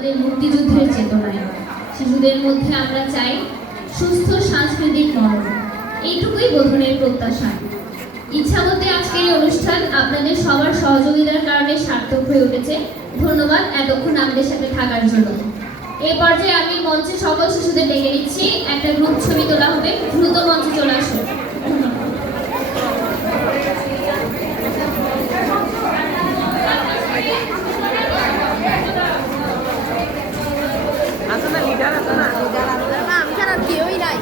আমাদের মুক্তিযুদ্ধের চেতনায়। শিশুদের মধ্যে আমরা চাই সুস্থ সাংস্কৃতিক মনন, এইটুকুই বোধনের প্রত্যাশা। ইচ্ছামতে আজকের এই অনুষ্ঠান আপনাদের সবার সহযোগিতার কারণে সার্থক হয়ে উঠেছে। ধন্যবাদ এতক্ষণ আমাদের সাথে থাকার জন্য। এই পর্যায়ে আমি মঞ্চে সকল শিশুদের ডেকে নিচ্ছি, একটা গ্রুপ ছবি তোলা হবে। দ্রুত মঞ্চে চলে আসুন। লিডার আছে না, আমি ছাড়া কেউই নাই।